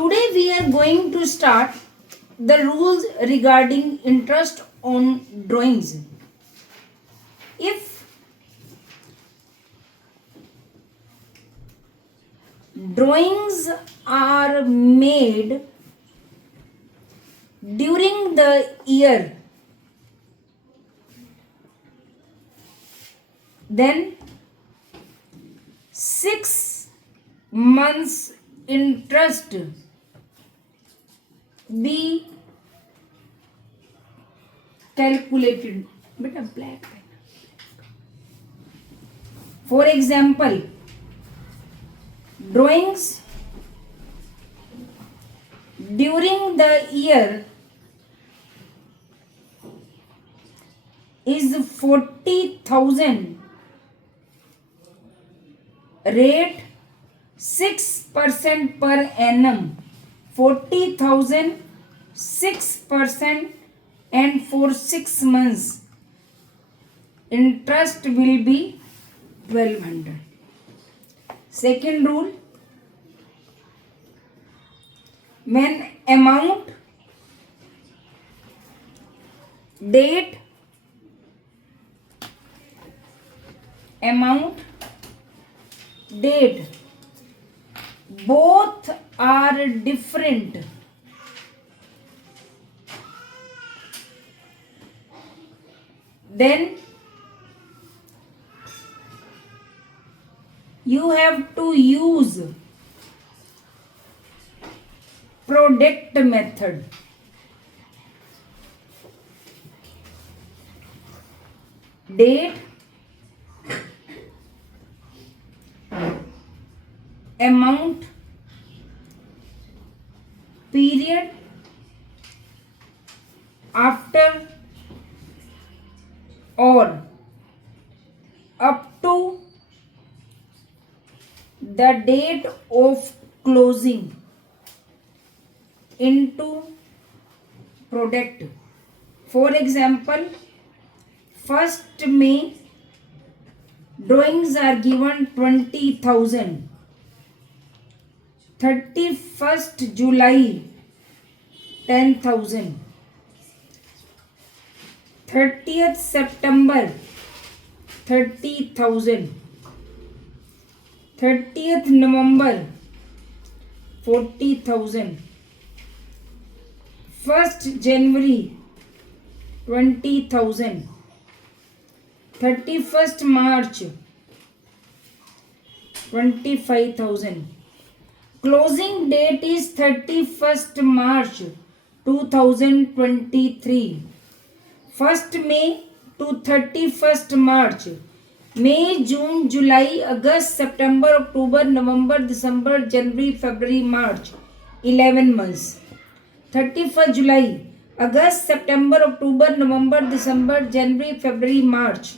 Today we are going to start the rules regarding interest on drawings. If drawings are made during the year, then 6 months interest be calculated. Beta black pen. For example, drawings during the year is 40,000, rate 6% per annum. 40,000 6%, and for 6 months interest will be 1200. Second rule, when amount, date, both are different, then you have to use product method. Date, amount, period, after or up to the date of closing into product. For example, 1st May drawings are given 20,000. 31st July 10,000. 30th September 30,000. 30th November 40,000. 1st January 20,000. 31st March 25,000. Closing date is 31st March 2023. 1st May to 31st March. May, June, July, August, September, October, November, December, January, February, March. 11 months. 31st July, August, September, October, November, December, January, February, March.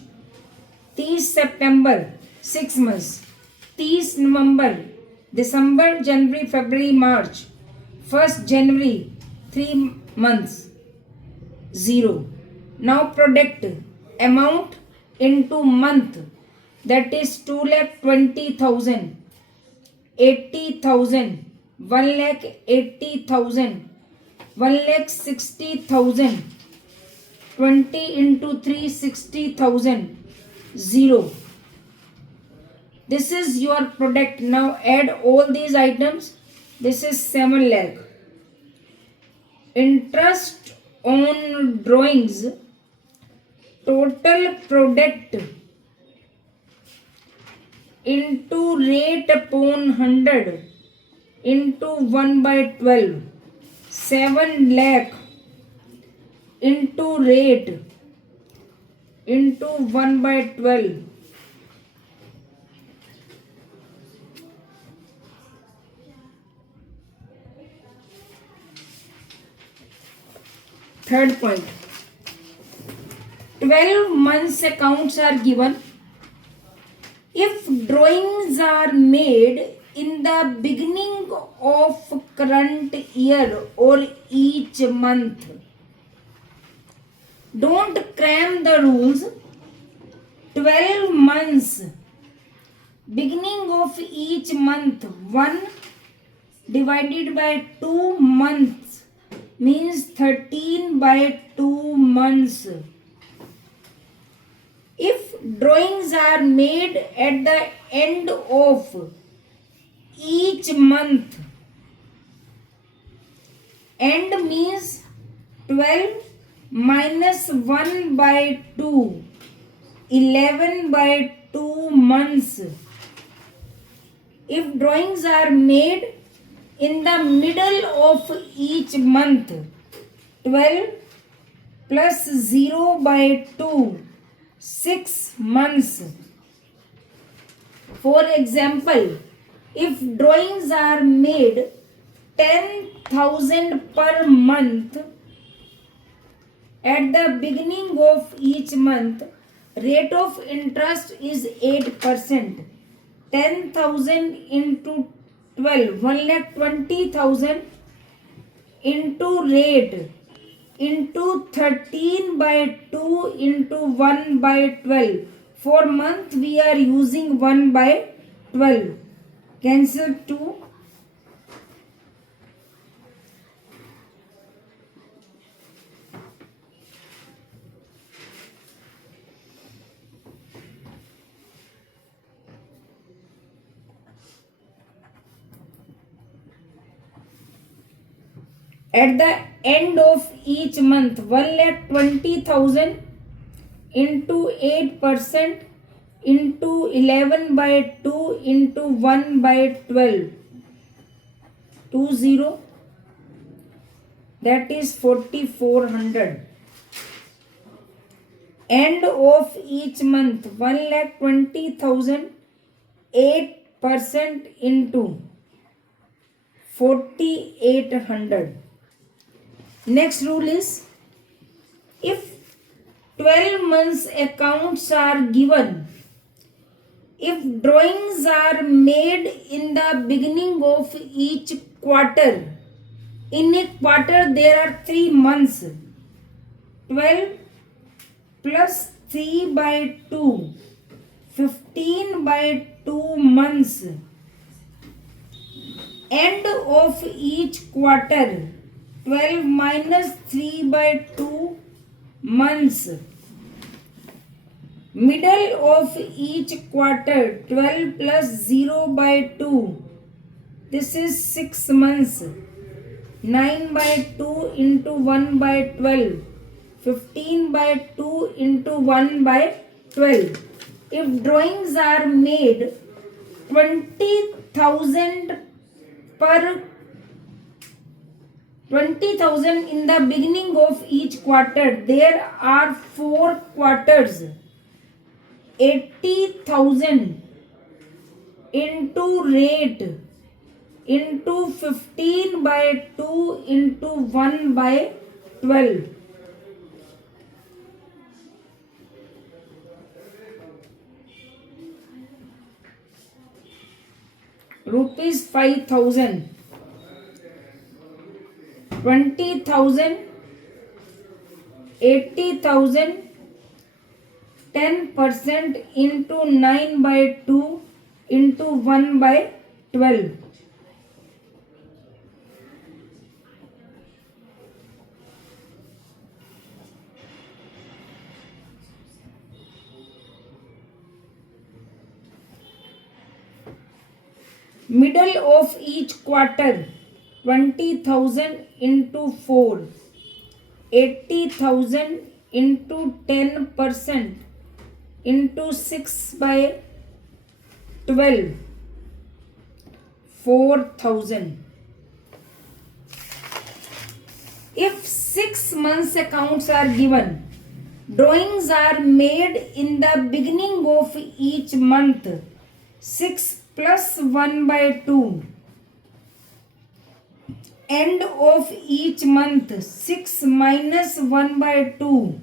30 September 6 months. 30 November, December, January, February, March. 1st January 3 months. 0. Now product, amount into month, that is 2,20,000, 80,000, 1,80,000, 1,60,000, 20 into 3 60,000, 0. This is your product. Now add all these items. This is 7 lakh. Interest on drawings, total product into rate upon 100 into 1 by 12. 7 lakh into rate into 1 by 12. Third point, 12 months accounts are given. If drawings are made in the beginning of current year or each month, don't cram the rules. 12 months, beginning of each month, 1 divided by 2 months means 13 by 2 months. If drawings are made at the end of each month, end means 12 minus 1 by 2, 11 by 2 months. If drawings are made in the middle of each month, 12 plus 0 by 2, 6 months. For example, if drawings are made 10,000 per month, at the beginning of each month, rate of interest is 8%. 10,000 into 12, 1,20,000 into rate into 13 by 2 into 1 by 12. For month we are using 1 by 12. Cancel 2. At the end of each month, 1,20,000 into 8% into 11 by 2 into 1 by 12. 20. That is 4,400. End of each month, 1,20,000, 8% into 4,800. Next rule is, if 12 months accounts are given, if drawings are made in the beginning of each quarter, in a quarter there are 3 months, 12 plus 3 by 2, 15 by 2 months. End of each quarter, 12 minus 3 by 2 months. Middle of each quarter, 12 plus 0 by 2. This is 6 months. 9 by 2 into 1 by 12. 15 by 2 into 1 by 12. If drawings are made 20,000 per 20,000 in the beginning of each quarter, there are 4 quarters. 80,000 into rate into 15 by 2 into 1 by 12. Rupees 5,000. 20,000, 80,000, 10% into 9 by 2 into 1 by 12. Middle of each quarter, 20,000 into 4, 80,000 into 10% into 6 by 12, 4,000. If 6 months accounts are given, drawings are made in the beginning of each month, 6 plus 1 by 2. End of each month, 6 minus 1 by 2.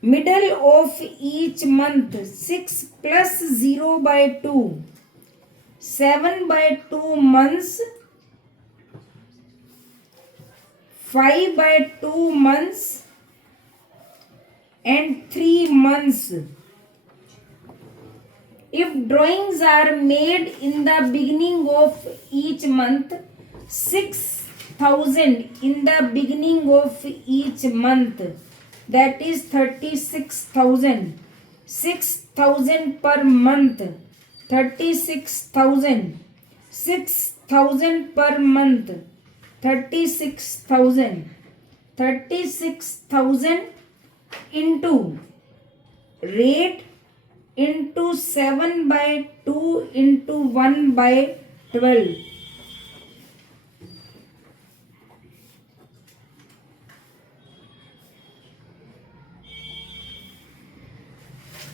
Middle of each month, 6 plus 0 by 2. 7 by 2 months. 5 by 2 months. And 3 months. If drawings are made in the beginning of each month, 6,000 in the beginning of each month, that is 36,000. 6,000 per month, 36,000. 6,000 per month, 36,000. 36,000 into rate into 7 by 2 into 1 by 12.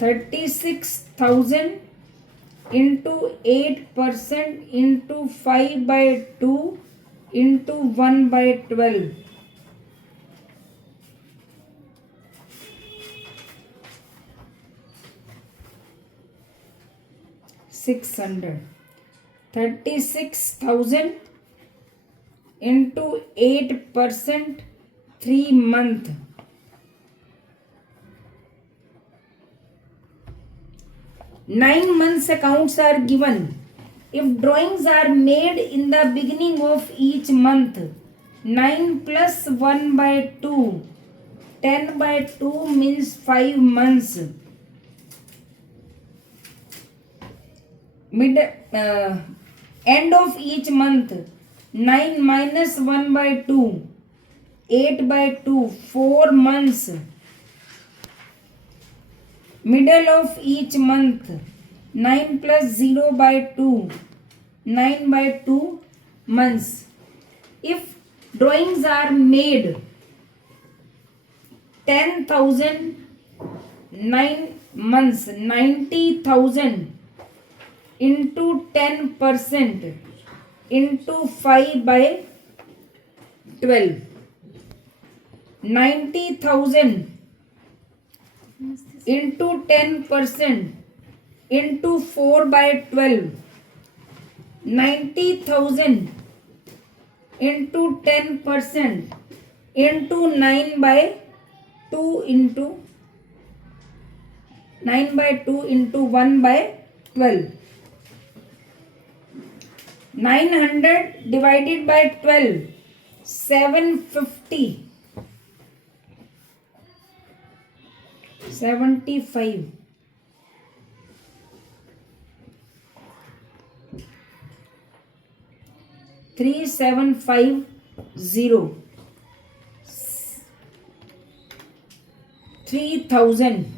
$36,000 into 8% into 5 by 2 into 1 by 12. 600. 36,000 into 8%, 3 month. 9 months accounts are given. If drawings are made in the beginning of each month, 9 plus 1 by 2, 10 by 2 means 5 months. End of each month, 9 minus 1 by 2, 8 by 2, 4 months. Middle of each month, 9 plus 0 by 2, 9 by 2 months. If drawings are made 10,000, 9 months, 90,000 into 10% into 5 by 12. 90,000 into 10% into 4 by 12. 90,000 into 10% into 9 by 2 into 9 by 2 into 1 by 12. 900 divided by 12, 750. 75. 3750. 3,000.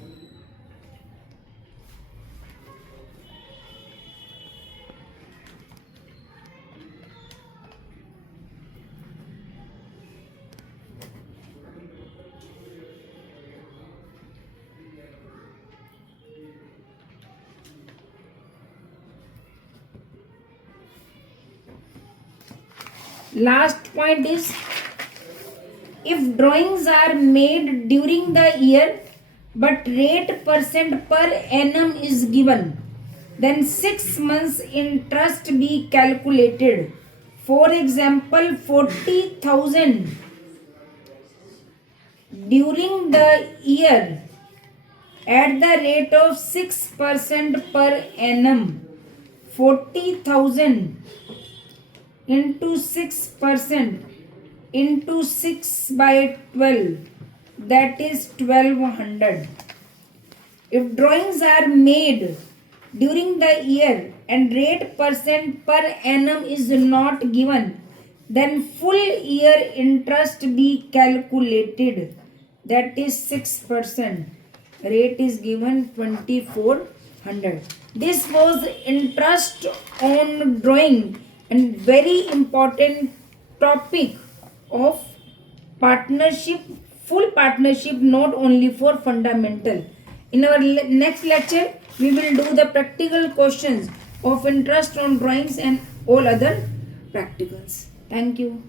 Last point is, if drawings are made during the year but rate percent per annum is given, then 6 months interest be calculated. For example, 40,000 during the year at the rate of 6% per annum. 40,000 into 6% into 6 by 12, that is 1200. If drawings are made during the year and rate percent per annum is not given, then full year interest be calculated, that is 6%. Rate is given 2400. This was interest on drawing and very important topic of partnership, full partnership, not only for fundamental. In our next lecture, we will do the practical questions of interest on drawings and all other practicals. Thank you.